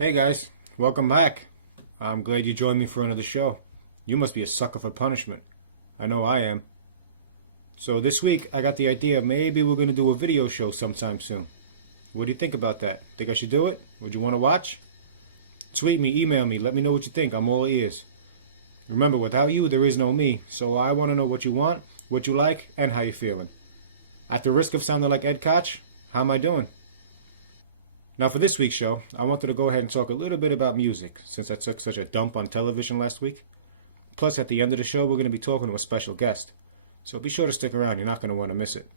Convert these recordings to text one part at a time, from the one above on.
Hey guys, welcome back. I'm glad you joined me for another show. You must be a sucker for punishment. I know I am. So this week I got the idea maybe we're going to do a video show sometime soon. What do you think about that? Think I should do it? Would you want to watch? Tweet me, email me, let me know what you think. I'm all ears. Remember, without you there is no me, so I want to know what you want, what you like, and how you're feeling. At the risk of sounding like Ed Koch, how am I doing? Now for this week's show, I wanted to go ahead and talk a little bit about music, since I took such a dump on television last week. Plus, at the end of the show, we're going to be talking to a special guest. So be sure to stick around, you're not going to want to miss it.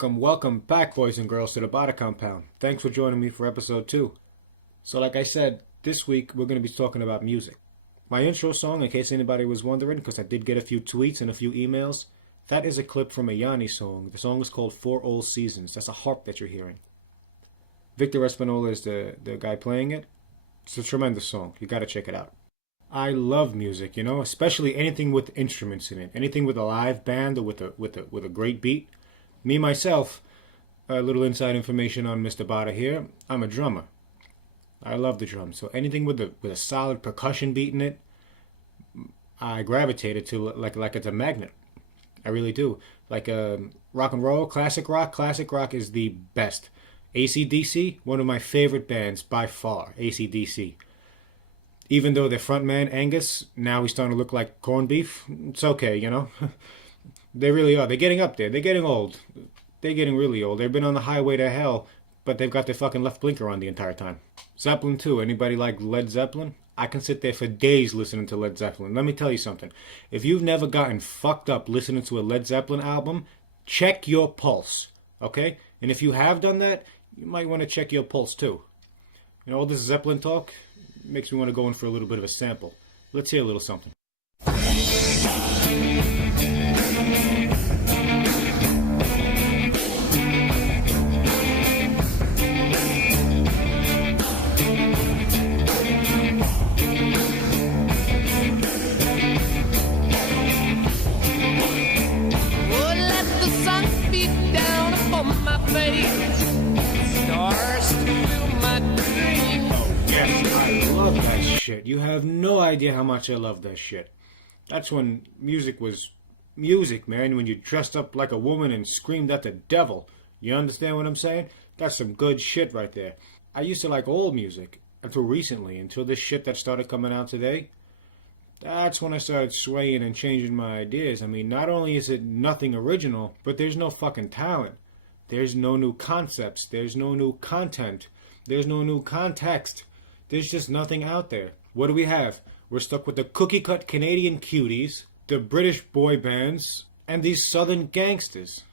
Welcome back, boys and girls, to the Bada compound. Thanks for joining me for episode 2. So like I said, this week we're going to be talking about music. My intro song, in case anybody was wondering, because I did get a few tweets and a few emails, that is a clip from a Yanni song. The song is called For All Seasons. That's a harp that you're hearing. Victor Espinola is the guy playing it. It's a tremendous song. You got to check it out. I love music, especially anything with instruments in it. Anything with a live band or with a great beat. Me, myself, a little inside information on Mr. Bada here. I'm a drummer. I love the drums. So anything with a solid percussion beat in it, I gravitated to like it's a magnet. I really do. Like rock and roll, classic rock. Classic rock is the best. AC/DC, one of my favorite bands by far. AC/DC. Even though their frontman, Angus, now he's starting to look like corned beef. It's okay, They really are. They're getting up there. They're getting old. They're getting really old. They've been on the highway to hell, but they've got their fucking left blinker on the entire time. Zeppelin too. Anybody like Led Zeppelin? I can sit there for days listening to Led Zeppelin. Let me tell you something. If you've never gotten fucked up listening to a Led Zeppelin album, check your pulse, okay? And if you have done that, you might want to check your pulse too. All this Zeppelin talk makes me want to go in for a little bit of a sample. Let's hear a little something. You have no idea how much I love that shit. That's when music was music, man. When you dressed up like a woman and screamed at the devil. You understand what I'm saying? That's some good shit right there. I used to like old music until recently, until this shit that started coming out today. That's when I started swaying and changing my ideas. I mean, not only is it nothing original, but there's no fucking talent. There's no new concepts. There's no new content. There's no new context. There's just nothing out there. What do we have? We're stuck with the cookie-cut Canadian cuties, the British boy bands, and these southern gangsters.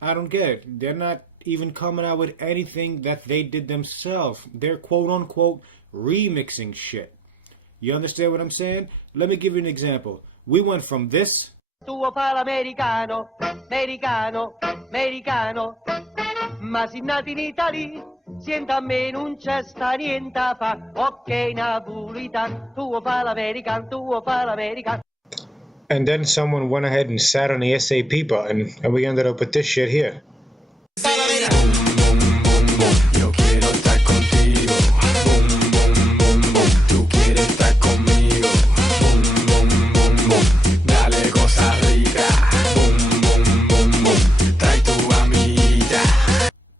I don't get it. They're not even coming out with anything that they did themselves. They're quote-unquote remixing shit. You understand what I'm saying? Let me give you an example. We went from this... Tuo fa l'americano, americano, americano, ma si nati in Italy. Sienta a me non c'è sta niente fa, ok Napolitan, tuo fa l'American, tuo fa l'American. And then someone went ahead and sat on the SAP button, and we ended up with this shit here.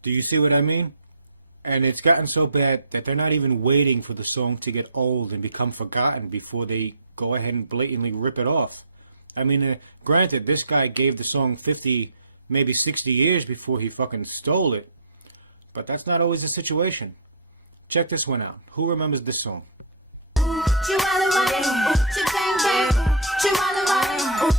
Do you see what I mean? And it's gotten so bad that they're not even waiting for the song to get old and become forgotten before they go ahead and blatantly rip it off. I mean, granted, this guy gave the song 50, maybe 60 years before he fucking stole it. But that's not always the situation. Check this one out. Who remembers this song? Chihuahua, bang bang, Chihuahua,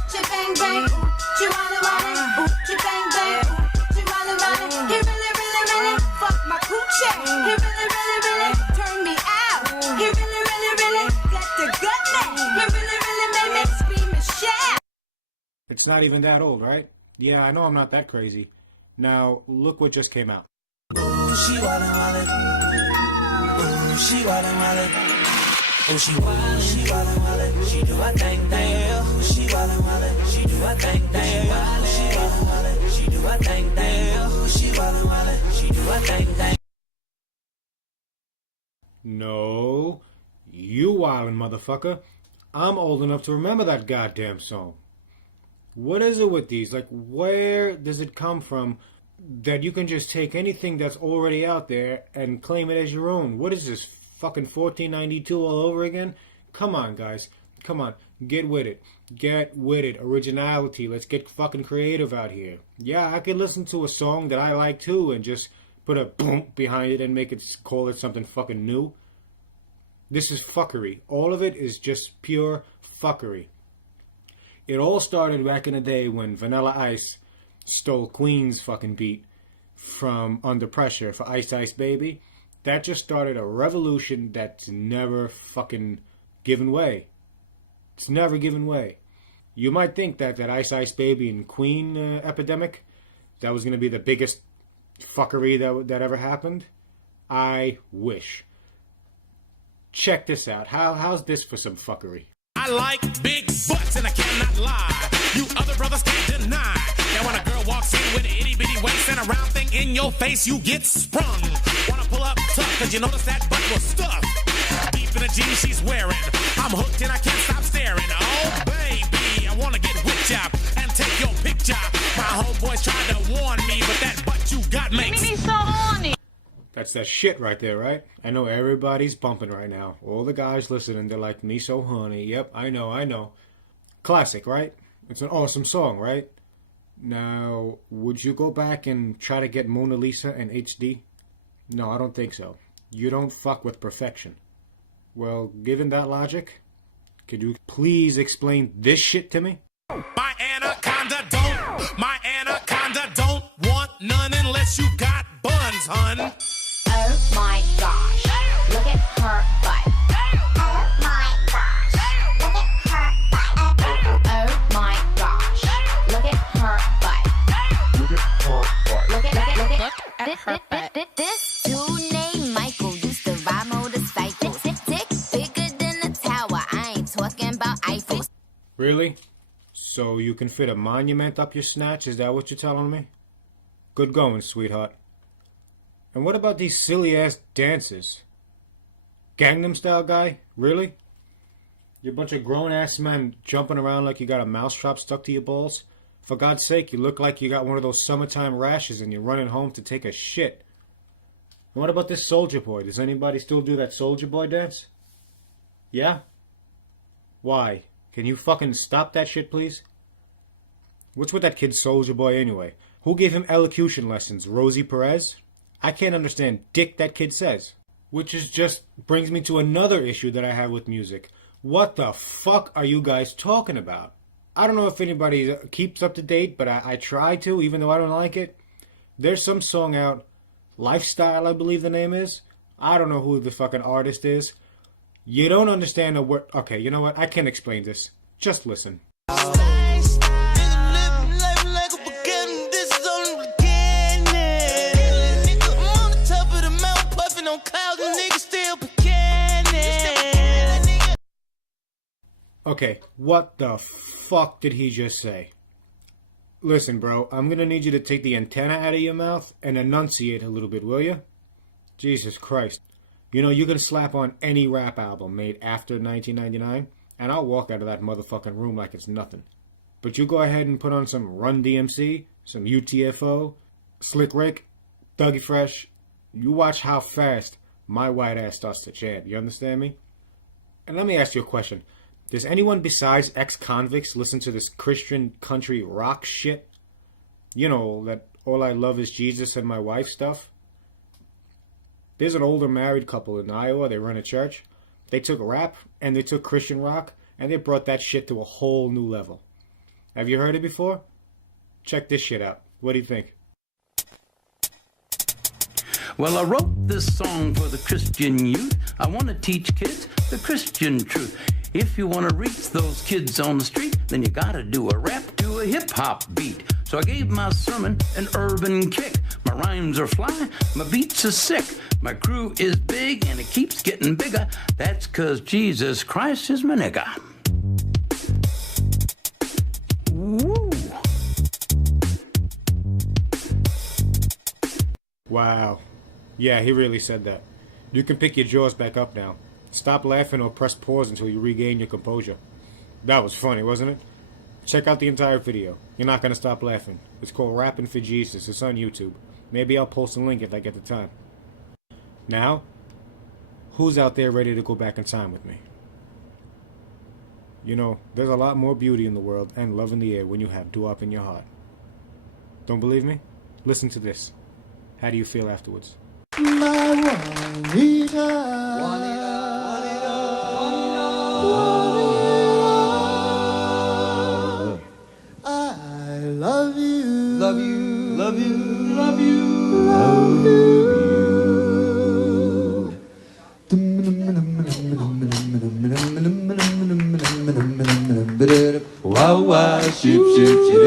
It's not even that old, right? Yeah, I know I'm not that crazy. Now, look what just came out. Ooh, she wildin' wildin'. Ooh, she wildin' wildin'. Ooh, she wildin', she wildin' wildin'. She do her thing, thing. Ooh, she wildin' wildin'. She do her thing, thing. Ooh, she wildin' wildin'. She do her thing, thing. Ooh, she wildin' wildin'. She do her thing, thing. No, you wildin' motherfucker. I'm old enough to remember that goddamn song. What is it with these? Like, where does it come from that you can just take anything that's already out there and claim it as your own? What is this, fucking 1492 all over again? Come on, guys. Come on. Get with it. Get with it. Originality. Let's get fucking creative out here. Yeah, I could listen to a song that I like too and just put a boom behind it and make it, call it something fucking new. This is fuckery. All of it is just pure fuckery. It all started back in the day when Vanilla Ice stole Queen's fucking beat from Under Pressure for Ice Ice Baby. That just started a revolution that's never fucking given way. It's never given way. You might think that Ice Ice Baby and Queen epidemic, that was going to be the biggest fuckery that ever happened. I wish. Check this out. How's this for some fuckery? I like big butts and I cannot lie. You other brothers can't deny. And when a girl walks in with an itty bitty waist and a round thing in your face, you get sprung. Wanna pull up tough, cause you notice that butt was stuffed. Deep in the jeans she's wearing. I'm hooked and I can't stop staring. Oh baby, I wanna get whipped up and take your picture. My homeboys tried to warn me, but that butt you got makes me so horny. That's that shit right there, right? I know everybody's bumping right now. All the guys listening, they're like, me so honey. Yep, I know. Classic, right? It's an awesome song, right? Now, would you go back and try to get Mona Lisa in HD? No, I don't think so. You don't fuck with perfection. Well, given that logic, could you please explain this shit to me? My anaconda don't want none unless you got buns, hun. Oh my gosh, look at her butt. Oh my gosh, look at her butt. Oh my gosh, look at her butt. Look at her butt. Look at her butt. This dude named Michael used to ride motorcycles. Tick, bigger than a tower. I ain't talking about Eiffel. Really? So you can fit a monument up your snatch? Is that what you're telling me? Good going, sweetheart. And what about these silly-ass dances? Gangnam Style guy? Really? You're a bunch of grown-ass men jumping around like you got a mousetrap stuck to your balls? For God's sake, you look like you got one of those summertime rashes and you're running home to take a shit. And what about this Soulja Boy? Does anybody still do that Soulja Boy dance? Yeah? Why? Can you fucking stop that shit, please? What's with that kid Soulja Boy anyway? Who gave him elocution lessons? Rosie Perez? I can't understand dick that kid says. Which is just brings me to another issue that I have with music. What the fuck are you guys talking about? I don't know if anybody keeps up to date, but I try to, even though I don't like it. There's some song out, Lifestyle, I believe the name is. I don't know who the fucking artist is. You don't understand a word. Okay, you know what? I can't explain this. Just listen. Okay, what the fuck did he just say? Listen, bro, I'm gonna need you to take the antenna out of your mouth and enunciate a little bit, will you? Jesus Christ. You know, you can slap on any rap album made after 1999, and I'll walk out of that motherfucking room like it's nothing. But you go ahead and put on some Run DMC, some UTFO, Slick Rick, Dougie Fresh. You watch how fast my white ass starts to chant. You understand me? And let me ask you a question. Does anyone besides ex-convicts listen to this Christian country rock shit? You know, that all I love is Jesus and my wife stuff? There's an older married couple in Iowa. They run a church. They took rap and they took Christian rock and they brought that shit to a whole new level. Have you heard it before? Check this shit out. What do you think? Well, I wrote this song for the Christian youth. I want to teach kids the Christian truth. If you want to reach those kids on the street, then you got to do a rap to a hip-hop beat. So I gave my sermon an urban kick. My rhymes are fly, my beats are sick. My crew is big and it keeps getting bigger. That's 'cause Jesus Christ is my nigga. Woo! Wow. Yeah, he really said that. You can pick your jaws back up now. Stop laughing or press pause until you regain your composure. That was funny, wasn't it? Check out the entire video. You're not going to stop laughing. It's called Rapping for Jesus. It's on YouTube. Maybe I'll post a link if I get the time. Now, who's out there ready to go back in time with me? You know, there's a lot more beauty in the world and love in the air when you have doo-wop in your heart. Don't believe me? Listen to this. How do you feel afterwards? I love you, love you, love you, love you, love you. Wow, wow, sheep, sheep, sheep,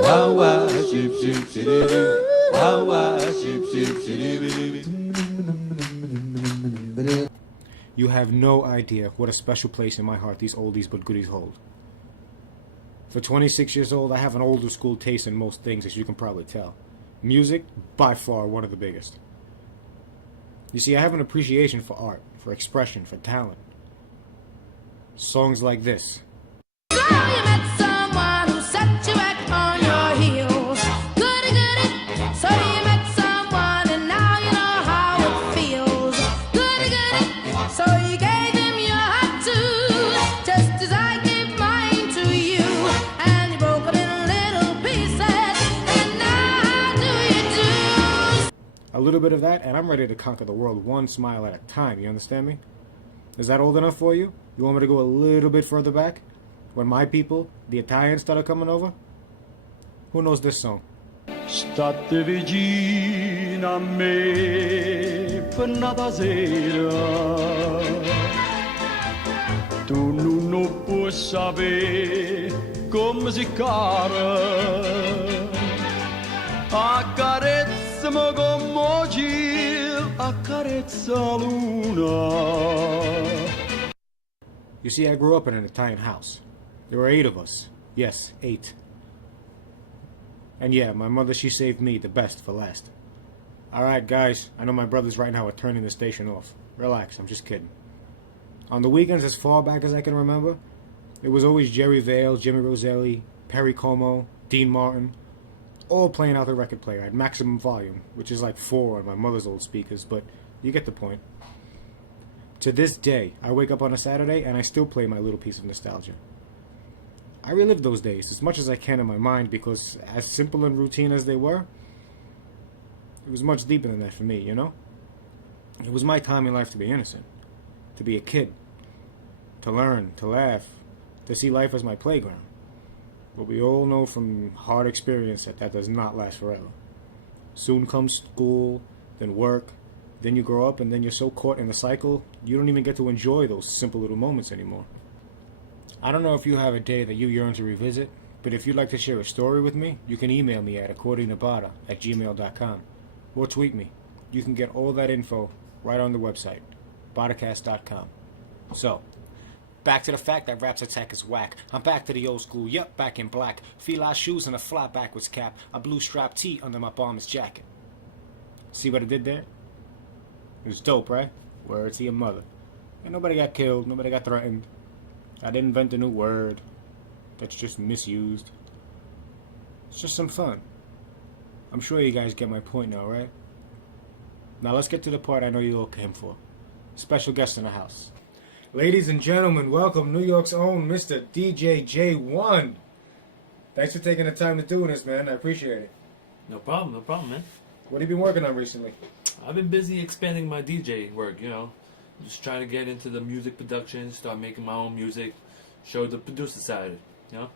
wow, wow, sheep, sheep, sheep, wow, wow, sheep, sheep, sheep. You have no idea what a special place in my heart these oldies but goodies hold. For 26 years old, I have an older school taste in most things, as you can probably tell. Music, by far, one of the biggest. You see, I have an appreciation for art, for expression, for talent. Songs like this. So you met someone who set you back on your heels. Goody, goody. So you met someone and now you know how it feels. Goody, goody. So you gave him your heart too, just as I gave mine to you. And you broke it in little pieces. And now how do you do? A little bit of that, and I'm ready to conquer the world one smile at a time, you understand me? Is that old enough for you? You want me to go a little bit further back? When my people, the Italians, started coming over? Who knows this song? State vicina a me per Nata sera. Tu non puoi sapere come si cara. Accarezzami come cielo accarezza luna. You see, I grew up in an Italian house. There were 8 of us. Yes, 8. And yeah, my mother, she saved me the best for last. Alright, guys, I know my brothers right now are turning the station off. Relax, I'm just kidding. On the weekends, as far back as I can remember, it was always Jerry Vale, Jimmy Roselli, Perry Como, Dean Martin, all playing out the record player at maximum volume, which is like 4 on my mother's old speakers, but you get the point. To this day, I wake up on a Saturday and I still play my little piece of nostalgia. I relive those days as much as I can in my mind because, as simple and routine as they were, it was much deeper than that for me, you know? It was my time in life to be innocent, to be a kid, to learn, to laugh, to see life as my playground. But we all know from hard experience that does not last forever. Soon comes school, then work, then you grow up, and then you're so caught in the cycle, you don't even get to enjoy those simple little moments anymore. I don't know if you have a day that you yearn to revisit, but if you'd like to share a story with me, you can email me at accordingtobada@gmail.com or tweet me. You can get all that info right on the website, badacast.com. So, back to the fact that rap's attack is whack. I'm back to the old school, yup, back in black. Fila shoes and a flat backwards cap. A blue strap tee under my bomber's jacket. See what I did there? It was dope, right? Word to your mother. And nobody got killed, nobody got threatened. I didn't invent a new word that's just misused. It's just some fun. I'm sure you guys get my point now, right? Now let's get to the part I know you all came for. Special guest in the house. Ladies and gentlemen, welcome New York's own Mr. DJ J1. Thanks for taking the time to do this, man. I appreciate it. No problem, man. What have you been working on recently? I've been busy expanding my DJ work, you know. Just trying to get into the music production, start making my own music, show the producer side, you know.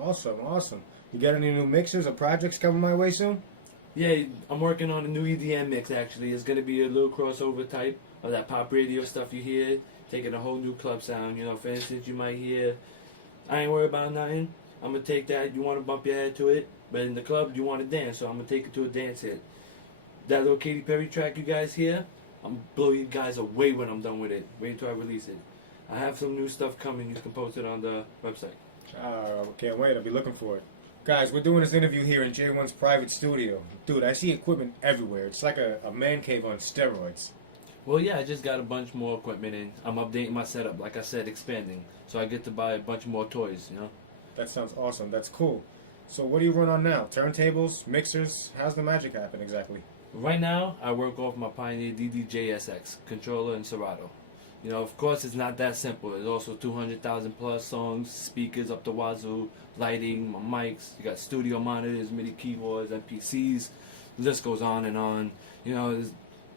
Awesome. You got any new mixes or projects coming my way soon? Yeah, I'm working on a new EDM mix, actually. It's going to be a little crossover type of that pop radio stuff you hear, taking a whole new club sound, you know. For instance, you might hear I Ain't Worried About Nothing, I'm gonna take that. You want to bump your head to it, but in the club you want to dance, so I'm gonna take it to a dance hit. That little Katy Perry track you guys hear, I'm gonna blow you guys away when I'm done with it. Wait until I release it. I have some new stuff coming. You can post it on the website. Can't wait. I'll be looking for it. Guys, we're doing this interview here in J1's private studio. Dude, I see equipment everywhere. It's like a man cave on steroids. Well, yeah, I just got a bunch more equipment in. I'm updating my setup, like I said, expanding. So I get to buy a bunch more toys, you know? That sounds awesome. That's cool. So what do you run on now? Turntables? Mixers? How's the magic happen exactly? Right now, I work off my Pioneer DDJ-SX, controller and Serato. You know, of course, it's not that simple. There's also 200,000 plus songs, speakers up the wazoo, lighting, my mics. You got studio monitors, MIDI keyboards, MPCs. The list goes on and on. You know, it's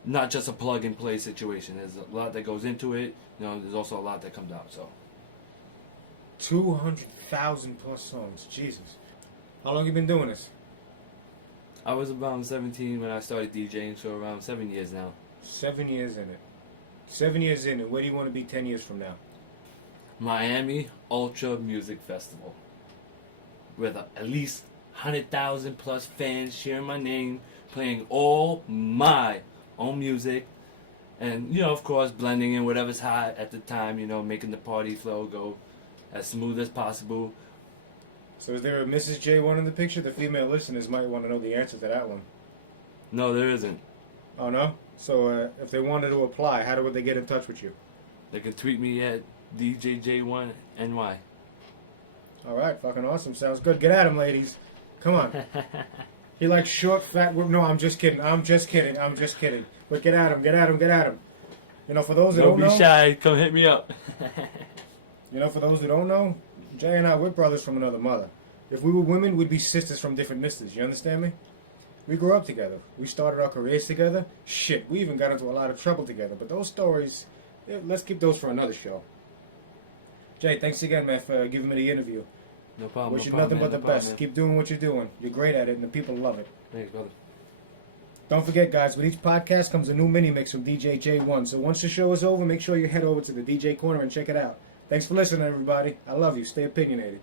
not just a plug-and-play situation. There's a lot that goes into it. You know, there's also a lot that comes out, so. 200,000 plus songs. Jesus. How long you been doing this? I was around 17 when I started DJing, so around 7 years now. 7 years in it. 7 years in it. Where do you want to be 10 years from now? Miami Ultra Music Festival. With at least 100,000 plus fans cheering my name, playing all my own music, and, you know, of course, blending in whatever's hot at the time, you know, making the party flow go as smooth as possible. So is there a Mrs. J1 in the picture? The female listeners might want to know the answer to that one. No, there isn't. Oh, no? So if they wanted to apply, how would they get in touch with you? They can tweet me at DJJ1NY. All right, fucking awesome. Sounds good. Get at him, ladies. Come on. He likes short, fat... No, I'm just kidding. I'm just kidding. But get at him. You know, for those that Don't don't be know... shy. Come hit me up. You know, for those who don't know, Jay and I, we're brothers from another mother. If we were women, we'd be sisters from different misters. You understand me? We grew up together. We started our careers together. Shit, we even got into a lot of trouble together. But those stories, let's keep those for another show. Jay, thanks again, man, for giving me the interview. No problem. Wish you no problem, nothing but man, the no best. problem, Keep doing what you're doing. You're great at it, and the people love it. man. Thanks, brother. Don't forget, guys, with each podcast comes a new mini mix from DJ J1. So once the show is over, make sure you head over to the DJ Corner and check it out. Thanks for listening, everybody. I love you. Stay opinionated.